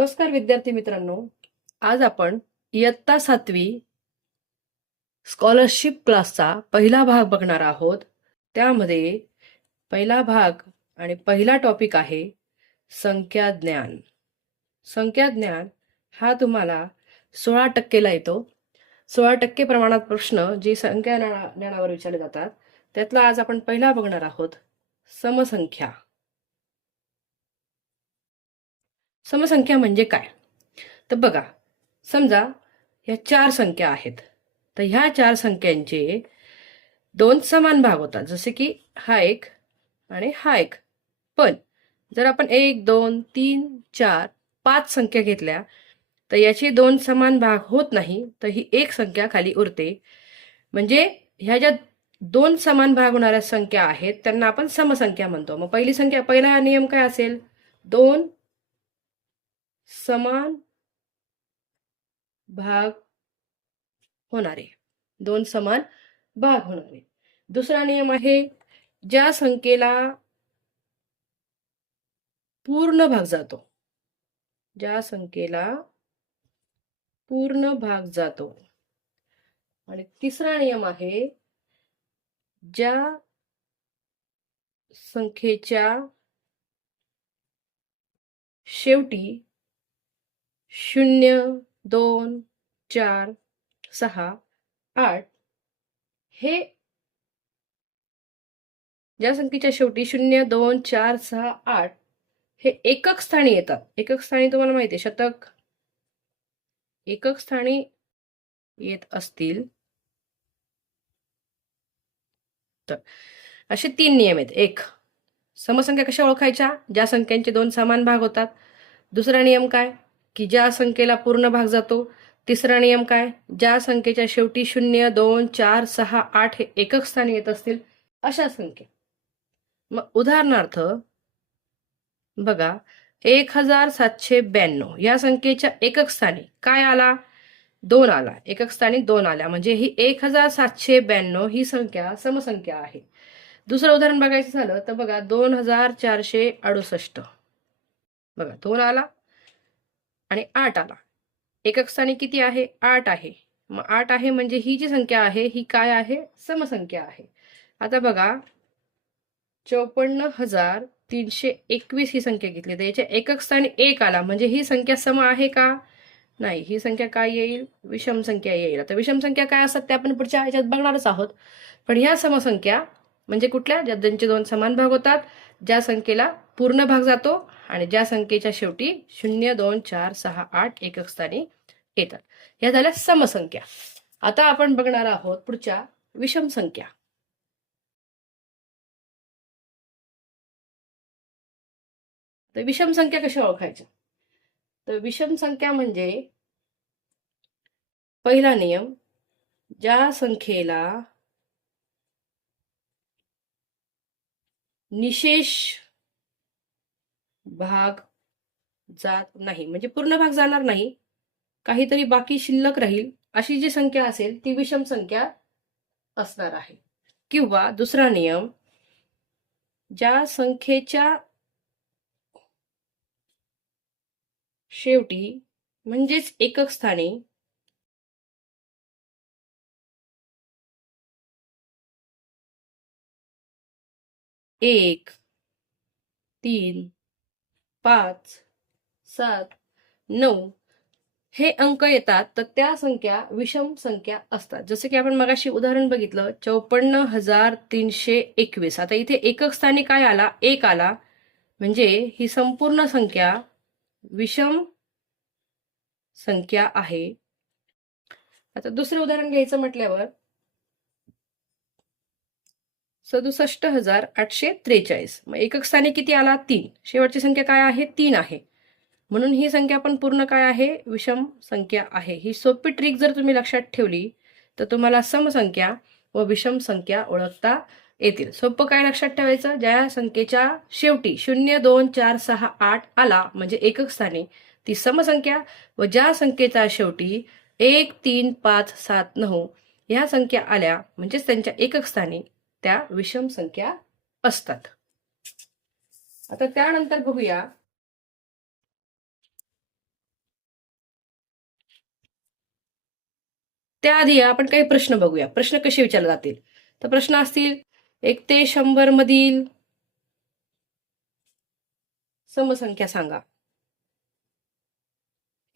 नमस्कार विद्यार्थी मित्रांनो, आज आपण इयत्ता 7वी स्कॉलरशिप क्लासचा पहिला भाग बघणार आहोत. त्यामध्ये पहिला भाग आणि पहिला टॉपिक आहे संख्या ज्ञान. संख्या ज्ञान हा तुम्हाला 16% येतो. 16% प्रमाणात प्रश्न जे संख्या ज्ञानावर विचारले जातात त्यातला आज आपण पहिला बघणार आहोत समसंख्या. समसंख्या म्हणजे काय? तर बघा, समजा ह्या 4 संख्या आहेत. तर ह्या 4 संख्यांचे 2 समान भाग होतात, जसे की हा एक आणि हा एक. पण जर आपण 1, 2, 3, 4, 5 संख्या घेतल्या तर याचे 2 समान भाग होत नाही, तर ही एक संख्या खाली उरते. म्हणजे ह्या ज्या 2 समान भाग होणाऱ्या संख्या आहेत त्यांना आपण समसंख्या म्हणतो. मग पहिला नियम काय असेल? 2 समान भाग होणारे. 2 समान भाग होणारे. दुसरा नियम आहे, ज्या संख्येला पूर्ण भाग जातो. ज्या संख्येला पूर्ण भाग जातो. आणि तिसरा नियम आहे, ज्या संख्येच्या शेवटी 0, 2, 4, 6, 8 हे ज्या संख्येच्या शेवटी 0, 2, 4, 6, 8 हे एकक स्थानी येतात. एकक स्थानी तुम्हाला माहिती आहे, शतक एकक स्थानी येत असतील तर असे 3 नियम आहेत. एक, समसंख्या कशा ओळखायच्या? ज्या संख्यांचे 2 समान भाग होतात. दुसरा नियम काय? की ज्या संख्येला पूर्ण भाग जातो. तिसरा नियम काय? ज्या संख्येच्या शेवटी 0, 2, 4, 6, 8 हे एकक स्थानी येत असतील अशा संख्या. मग उदाहरणार्थ बघा, 1792 या संख्येच्या एकक स्थानी काय आला? 2 आला. एकक स्थानी 2 आल्या, म्हणजे ही 1792 ही संख्या समसंख्या आहे. दुसरं उदाहरण बघायचं झालं तर बघा, 2468. बघा, 2 आला आणि 8 आला. एकक स्थानी किती आहे? 8 आहे. मग 8 आहे म्हणजे ही जी संख्या आहे ही काय आहे? समसंख्या आहे. आता बघा, 54,321 ही संख्या घेतली तर याच्या एकक स्थानी 1 आला, म्हणजे ही संख्या सम आहे का? नाही. ही संख्या काय येईल? विषम संख्या येईल. आता विषम संख्या काय असतात ते आपण पुढच्या ह्याच्यात बघणारच आहोत. पण ह्या समसंख्या म्हणजे कुठल्या? ज्यांचे 2 समान भाग होतात, ज्या संख्येला पूर्ण भाग जातो आणि ज्या संख्येच्या शेवटी 0, 2, 4, 6, 8 एकक स्थानी येतात. ह्या झाल्या समसंख्या. आता आपण बघणार आहोत पुढच्या विषम संख्या. तर विषम संख्या कशा ओळखायच्या? तर विषम संख्या म्हणजे पहिला नियम, ज्या संख्येला निशेष भाग जात नाही, म्हणजे पूर्ण भाग जाणार नाही, काहीतरी बाकी शिल्लक राहील, अशी जी संख्या असेल ती विषम संख्या असणार आहे. किंवा दुसरा नियम, ज्या संख्येच्या शेवटी म्हणजेच एकक स्थानी 1, 3, 5, 7, 9 हे अंक येतात तर त्या संख्या विषम संख्या असतात. जसं की आपण मगाशी उदाहरण बघितलं, 54,321. आता इथे एकक स्थानी काय आला? 1 आला, म्हणजे ही संपूर्ण संख्या विषम संख्या आहे. आता दुसरं उदाहरण घ्यायचं म्हटल्यावर 67,843. मग एकक स्थानी किती आला? 3. शेवटची संख्या काय आहे? 3 आहे. म्हणून ही संख्या पण पूर्ण काय आहे? विषम संख्या आहे. ही सोपी ट्रिक जर तुम्ही लक्षात ठेवली तर तुम्हाला समसंख्या व विषम संख्या ओळखता येतील. सोपं काय लक्षात ठेवायचं? ज्या संख्येच्या शेवटी 0, 2, 4, 6, 8 आला म्हणजे एकक स्थानी ती समसंख्या, व ज्या संख्येचा शेवटी 1, 3, 5, 7, 9 ह्या संख्या आल्या म्हणजेच त्यांच्या एकक स्थानी त्या विषम संख्या असतात. आता त्यानंतर बघूया त्याआधी आपण काही प्रश्न बघूया. प्रश्न कसे विचारले जातील? तर प्रश्न असतील 1 ते 100 मधील समसंख्या सांगा.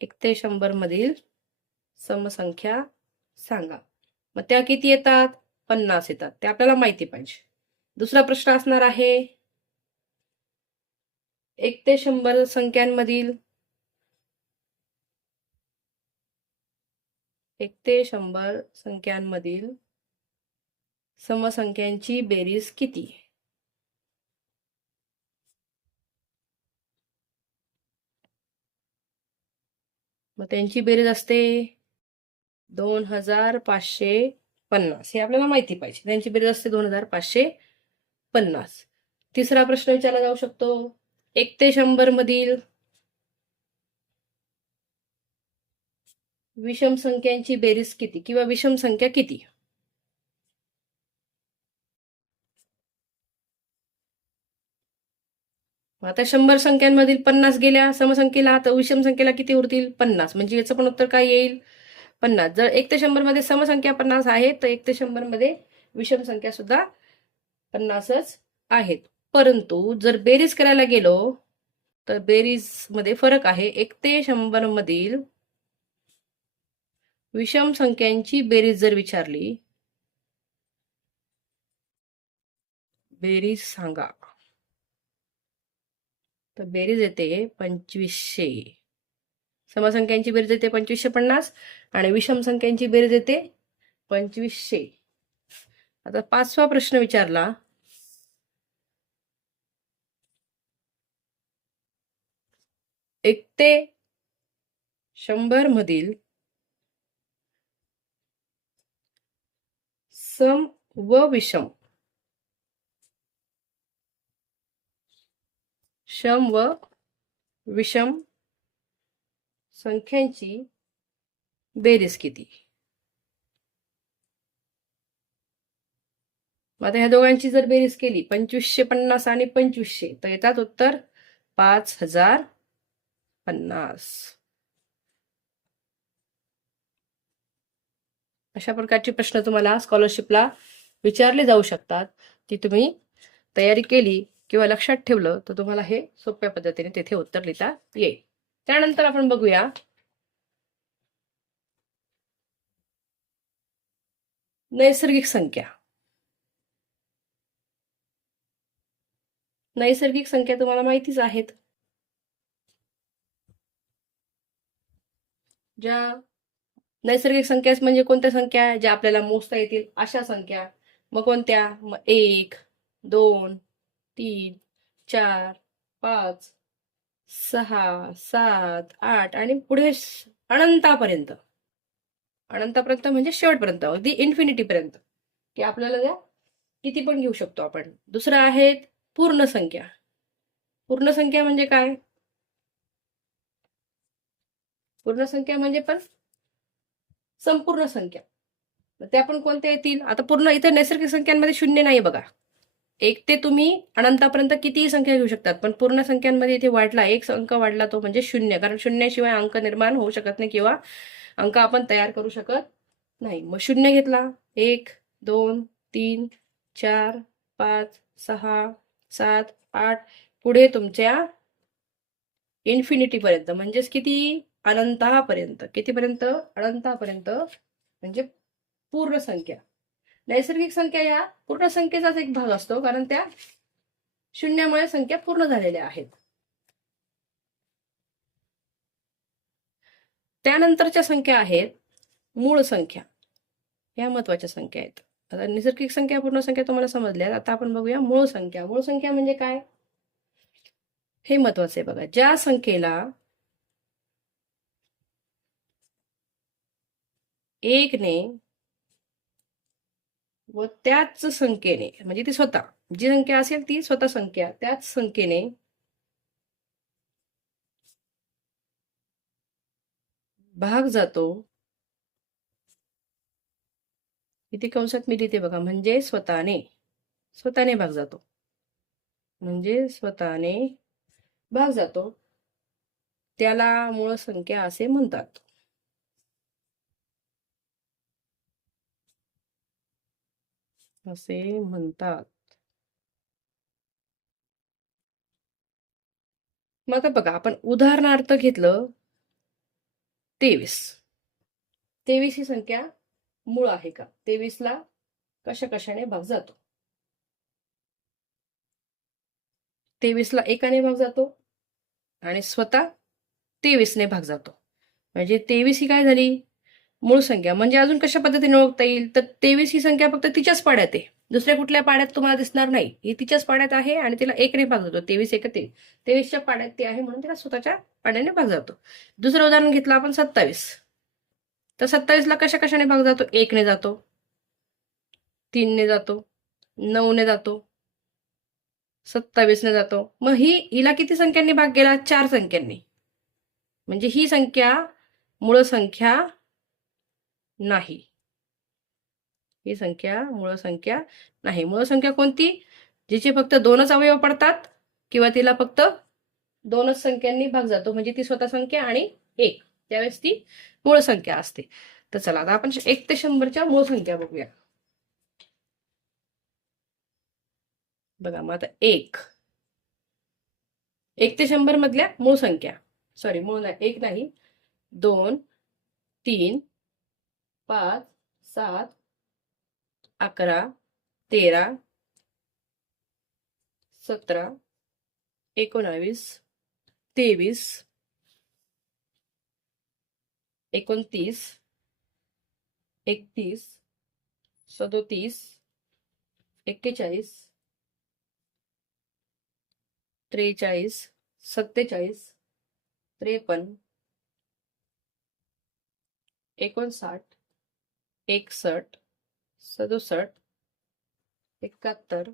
1 ते 100 मधील समसंख्या सांगा. मग त्या किती येतात? 50 येतात. ते आपल्याला माहिती पाहिजे. दुसरा प्रश्न असणार आहे 1 ते 100 संख्यांमधील 1 ते 100 संख्यांमधील समसंख्यांची बेरीज किती? मग त्यांची बेरीज असते 2550. हे आपल्याला माहिती पाहिजे. त्यांची बेरीज असते 2550. तिसरा प्रश्न विचारला जाऊ शकतो 1 ते 100 मधील विषम संख्यांची बेरीज किती किंवा विषम संख्या किती? आता 100 संख्यांमधील 50 गेल्या समसंख्येला, तर विषम संख्येला किती उरतील? 50. म्हणजे याचं पण उत्तर काय येईल? 50. जर 1 ते 100 मध्ये समसंख्या 50 आहे, तर 1 ते 100 मध्ये विषम संख्या सुद्धा 50च आहेत. परंतु जर बेरीज करायला गेलो तर बेरीज मध्ये फरक आहे. 1 ते 100 मधील विषम संख्यांची बेरीज जर विचारली, बेरीज सांगा, तर बेरीज येते 2500. समसंख्यांची बेरीज येते 2550 आणि विषम संख्यांची बेरीज येते 2500. आता 5वा प्रश्न विचारला 1 ते 100 मधील सम व विषम व विषम संख्यांची बेरीज किती? आता ह्या दोघांची जर बेरीज केली 2550 आणि 2500, तर येतात उत्तर 5050. अशा प्रकारचे प्रश्न तुम्हाला स्कॉलरशिपला विचारले जाऊ शकतात. ती तुम्ही तयारी केली किंवा लक्षात ठेवलं तर तुम्हाला हे सोप्या पद्धतीने तेथे उत्तर लिहिता येईल. त्यानंतर आपण बघूया नैसर्गिक संख्या. नैसर्गिक संख्या तुम्हाला माहितीच आहेत. ज्या नैसर्गिक संख्या म्हणजे कोणत्या संख्या? ज्या आपल्याला मोजता येतील अशा संख्या. मग कोणत्या? मग 1, 2, 3, 4, 5, 6, 7, 8 आणि पुढे अनंतापर्यंत. अनंतापर्यंत म्हणजे शेवटपर्यंत, अगदी इन्फिनिटीपर्यंत, की आपल्याला त्या किती पण घेऊ शकतो आपण. दुसरं आहे पूर्ण संख्या. पूर्ण संख्या म्हणजे काय? पूर्ण संख्या म्हणजे पण संपूर्ण संख्या. त्या पण कोणत्या येतील? आता पूर्ण इथे नैसर्गिक संख्यांमध्ये शून्य नाही बघा. 1 ते तुम्ही अनंतापर्यंत कितीही संख्या घेऊ शकतात, पण पूर्ण संख्यांमध्ये इथे वाढला, एक अंक वाढला तो म्हणजे 0. कारण शून्याशिवाय अंक निर्माण होऊ शकत नाही किंवा अंक आपण तयार करू शकत नाही. मग 0 घेतला, 1, 2, 3, 4, 5, 6, 7, 8, पुढे तुमच्या इन्फिनिटीपर्यंत, म्हणजेच किती? अनंतापर्यंत. कितीपर्यंत? अनंतापर्यंत, म्हणजे पूर्ण संख्या. नैसर्गिक संख्या या पूर्ण संख्येचाच एक भाग असतो, कारण त्या शून्यामुळे संख्या पूर्ण झालेल्या आहेत. त्यानंतरच्या संख्या आहेत मूळ संख्या. या महत्वाच्या संख्या आहेत. आता नैसर्गिक संख्या, पूर्ण संख्या तुम्हाला समजल्या. आता आपण बघूया मूळ संख्या. मूळ संख्या म्हणजे काय हे महत्वाचं आहे बघा. ज्या संख्येला 1 ने व त्याच संख्येने, म्हणजे ती स्वतः जी संख्या असेल ती स्वतः संख्या त्याच संख्येने भाग जातो. इथे कंसात मी लिहिते बघा, म्हणजे स्वतःने भाग जातो, म्हणजे स्वतःने भाग जातो, त्याला मूळ संख्या असे म्हणतात. असे म्हणतात. मग आता बघा, आपण उदाहरणार्थ घेतलं 23. 23 ही संख्या मूळ आहे का? 23ला कशा कशाने भाग जातो? 23ला एकाने भाग जातो आणि स्वतः 23ने भाग जातो. म्हणजे 23 ही काय झाली? मूळ संख्या. म्हणजे अजून कशा पद्धतीने ओळखता येईल? तर 23 ही संख्या फक्त तिच्याच पाड्यात आहे. दुसऱ्या कुठल्या पाड्यात तुम्हाला दिसणार नाही. ही तिच्याच पाड्यात आहे आणि तिला 1ने भाग जातो. 23 एक 23. 23च्या पाड्यात ती आहे म्हणून तिला स्वतःच्या पाड्याने भाग जातो. दुसरं उदाहरण घेतलं आपण 27. तर 27ला कशा कशाने भाग जातो? 1ने जातो, 3ने जातो, 9ने जातो, 27ने जातो. मग हिला किती संख्यांनी भाग गेला? 4 संख्यांनी. म्हणजे ही संख्या मूळ संख्या नाही. ही संख्या मूळ संख्या नाही. मूळ संख्या कोणती? जिचे फक्त 2च अवयव पडतात किंवा तिला फक्त 2च संख्यांनी भाग जातो. म्हणजे ती स्वतः संख्या आणि 1. त्यावेळेस ती मूळ संख्या असते. तर चला आता आपण 1 ते 100च्या मूळ संख्या बघूया. बघा मग आता 1 ते 100 मधल्या मूळ संख्या, सॉरी मूळ नाही, 1 नाही, 2, 3, 5, 7, 11, 13, 17, 19, 23, 29, 31, 37, 41, 43, 47, 53, 59, 61, 67, 71,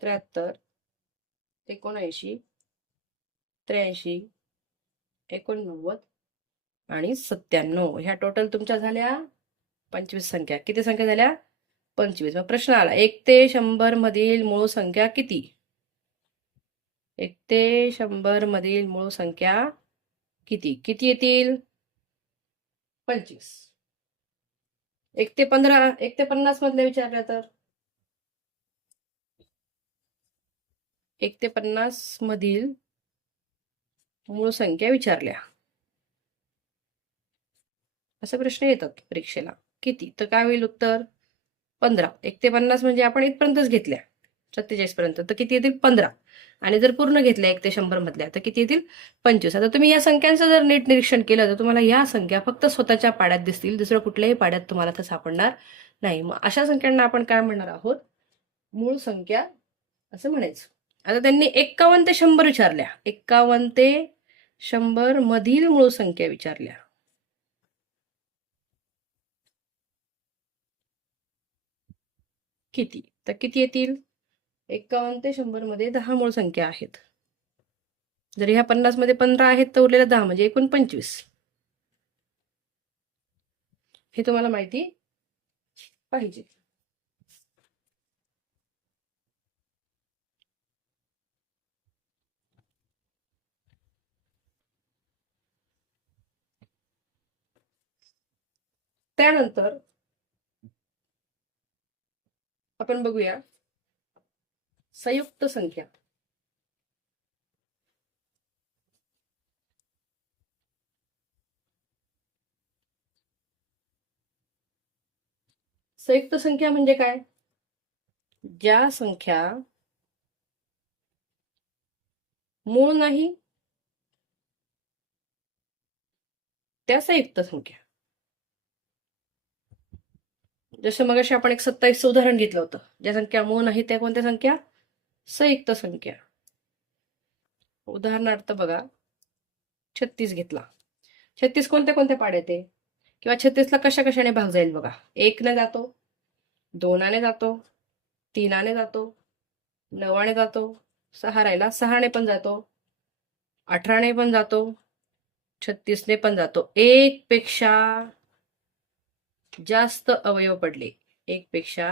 73, 79, 83, 89 आणि 97. ह्या टोटल तुमच्या झाल्या 25 संख्या. किती संख्या झाल्या? 25. मग प्रश्न आला 1 ते 100 मधील मूळ संख्या किती? 1 ते 100 मधील मूळ संख्या किती? किती येतील? 25. 1 ते 15, 1 ते 50 मधल्या विचारल्या तर 1 ते 50 मधील मूळ संख्या विचारल्या. असे प्रश्न येतात परीक्षेला. किती? तर काय होईल उत्तर? 15. 1 ते 50 म्हणजे आपण इथपर्यंतच घेतल्या 47 पर्यंत, तर किती येतील? 15. आणि जर पूर्ण घेतल्या 1 ते 100 मधल्या तर किती येतील? 25. आता तुम्ही या संख्यांचं जर नीट निरीक्षण केलं तर तुम्हाला या संख्या फक्त स्वतःच्या पाड्यात दिसतील. दुसऱ्या कुठल्याही पाड्यात तुम्हाला तर सापडणार नाही. मग अशा संख्यांना आपण काय म्हणणार आहोत? मूळ संख्या असं म्हणायचं. आता त्यांनी 51 ते 100 विचारल्या. 51 ते 100 मधील मूळ संख्या विचारल्या. किती? तर किती येतील? 51 ते 100 मध्ये 10 मूळ संख्या आहेत. जर ह्या 50 मध्ये 15 आहेत तर उरलेल्या 10 म्हणजे एकूण 25. हे तुम्हाला माहिती पाहिजे. त्यानंतर आपण बघूया संयुक्त संख्या. संयुक्त संख्या म्हणजे काय? ज्या संख्या मूळ नाही त्या संयुक्त संख्या. जसं मगाशी आपण एक 27 उदाहरण घेतलं होतं. ज्या संख्या मूळ नाही त्या कोणत्या संख्या? संयुक्त संख्या. उदाहरणार्थ बघा 36 घेतला. 36 कोणत्या कोणत्या पाड्यात आहे? किंवा 36ला कशा कशाने भाग जाईल बघा. 1ने जातो, 2ने जातो, 3ने जातो, 9ने जातो, 6 राहिला, 6ने पण जातो, 18ने पण जातो, 36ने पण जातो. 1 पेक्षा जास्त अवयव पडले. 1 पेक्षा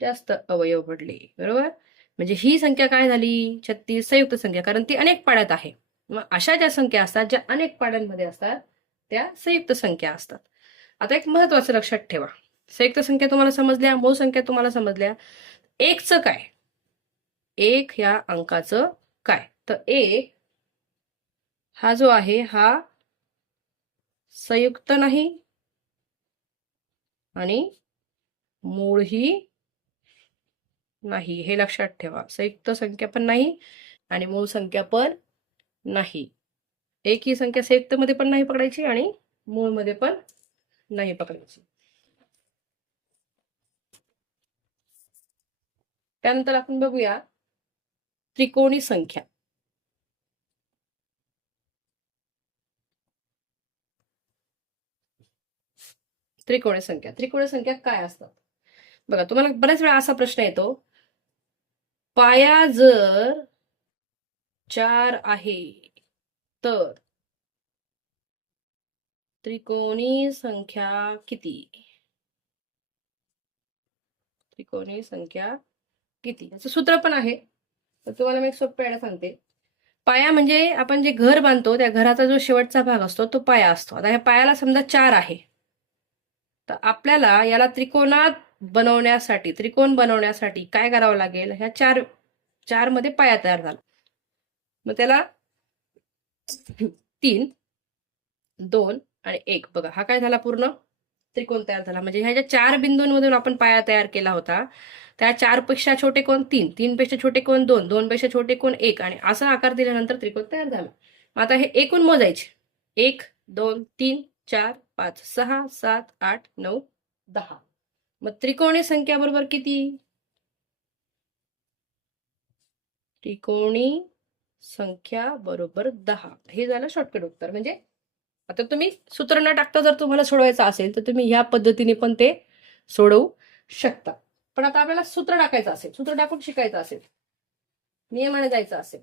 जास्त अवयव पडले. बरोबर? म्हणजे ही संख्या काय झाली? 36 संयुक्त संख्या, कारण ती अनेक पाड्यात आहे. मग अशा ज्या संख्या असतात ज्या अनेक पाड्यांमध्ये असतात त्या संयुक्त संख्या असतात. आता एक महत्वाचं लक्षात ठेवा. संयुक्त संख्या तुम्हाला समजल्या, मूळ संख्या तुम्हाला समजल्या. एकचं काय? एक ह्या अंकाचं काय? तर एक हा जो आहे हा संयुक्त नाही आणि मूळही नाही, हे लक्षात ठेवा. संयुक्त संख्या पण नाही आणि मूळ संख्या पण नाही. एक ही संख्या संयुक्त मध्ये पण नाही पकडायची आणि मूळ मध्ये पण नाही पकडायची. त्यानंतर आपण बघूया त्रिकोणी संख्या. त्रिकोणी संख्या काय असतात? बघा, तुम्हाला बऱ्याच वेळा असा प्रश्न येतो, पाया जर 4 आहे तर त्रिकोणी संख्या किती? त्रिकोणी संख्या किती? याचं सूत्र पण आहे, तर तुम्हाला मी एक सोप्या सांगते. पाया म्हणजे आपण जे घर बांधतो त्या घराचा जो शेवटचा भाग असतो तो पाया असतो. आता ह्या पायाला समजा 4 आहे, तर आपल्याला याला त्रिकोण बनवण्यासाठी काय करावं लागेल? ह्या 4 मध्ये पाया तयार झाला, मग त्याला 3, 2 आणि 1. बघा, हा काय झाला? पूर्ण त्रिकोण तयार झाला. म्हणजे ह्या ज्या 4 बिंदूंमधून आपण पाया तयार केला होता, त्या 4 पेक्षा छोटे कोण? 3, 3 पेक्षा छोटे कोण? 2, 2 पेक्षा छोटे कोण? 1, आणि असा आकार दिल्यानंतर त्रिकोण तयार झाला. मग आता हे एकूण मोजायचे. 1, 2, 3, 4, 5, 6, 7, 8, 9, 10. मग त्रिकोणी संख्या बरोबर किती? त्रिकोणी संख्या बरोबर 10. हे झालं शॉर्टकट उत्तर. म्हणजे आता तुम्ही सूत्र न टाकता जर तुम्हाला सोडवायचं असेल तर तुम्ही ह्या पद्धतीने पण ते सोडवू शकता. पण आता आपल्याला सूत्र टाकायचं असेल, सूत्र टाकून शिकायचं असेल, नियमाने जायचं असेल,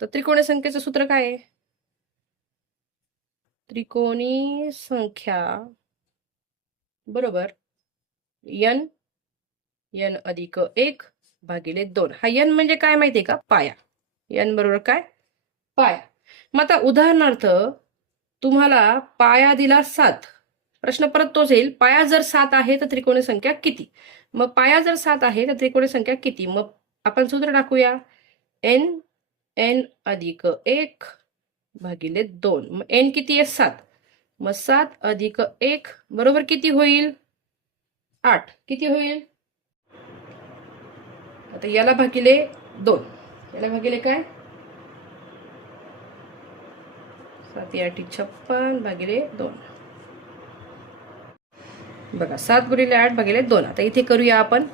तर त्रिकोणी संख्येचं सूत्र काय आहे? त्रिकोणी संख्या बरोबर n अधिक 1 भागिले 2. हा n म्हणजे काय माहितीये का? पाया. n बरोबर काय? पाया. मग आता उदाहरणार्थ तुम्हाला पाया दिला 7. प्रश्न परत तोच येईल, पाया जर 7 आहे तर त्रिकोणी संख्या किती? मग पाया जर 7 आहे तर त्रिकोणी संख्या किती? मग आपण सूत्र टाकूया, n अधिक 1 भागिले 2. मग n किती आहे? 7. मग 7 अधिक 1 बरोबर किती होईल? 8. किती होईल? आता याला भागिले 2, याला भागिले काय? 7 8 56 भागिले 2. बघा, 7 गुणिले 8 भागिले 2. आता इथे करूया आपण.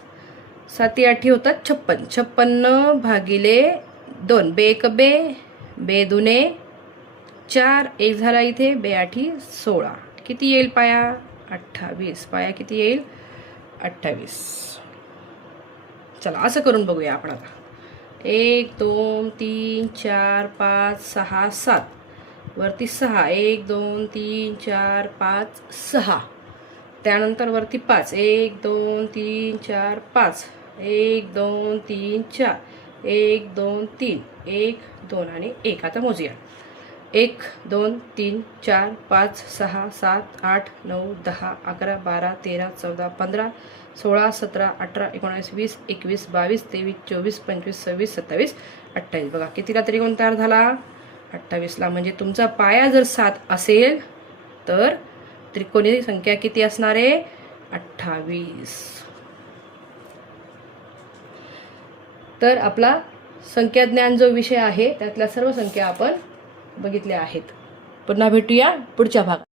7 8 होतात 56. 56 भागिले 2. बे 1 बे, बे 2 4, 1 झाला इथे, बे 8 16. किती येईल पाया? 28. पाया किती येईल? 28. चला असं करून बघूया आपण आता. 1 2 3 4 5 6 7, वरती 6. 1 2 3 4 5 6. त्यानंतर वरती 5. 1 2 3 4 5. 1 2 3 4. 1 2 3. 1 2 आणि 1. आता मोजूया. 1 2 3 4 5 6 7 8 9 10 11 12 13 14 15 16 17 18 19 20 21 22 23 24 25 26 27 28. बघा कितीला त्रिकोण तयार झाला? 28 ला. म्हणजे तुमचा पाया जर 7 असेल तर त्रिकोणी संख्या किती असणार आहे? 28. तर आपला संख्याज्ञान जो विषय आहे त्यातल्या सर्व संख्या आपण बघितल्या आहेत. पुन्हा भेटूया पुढच्या भागात.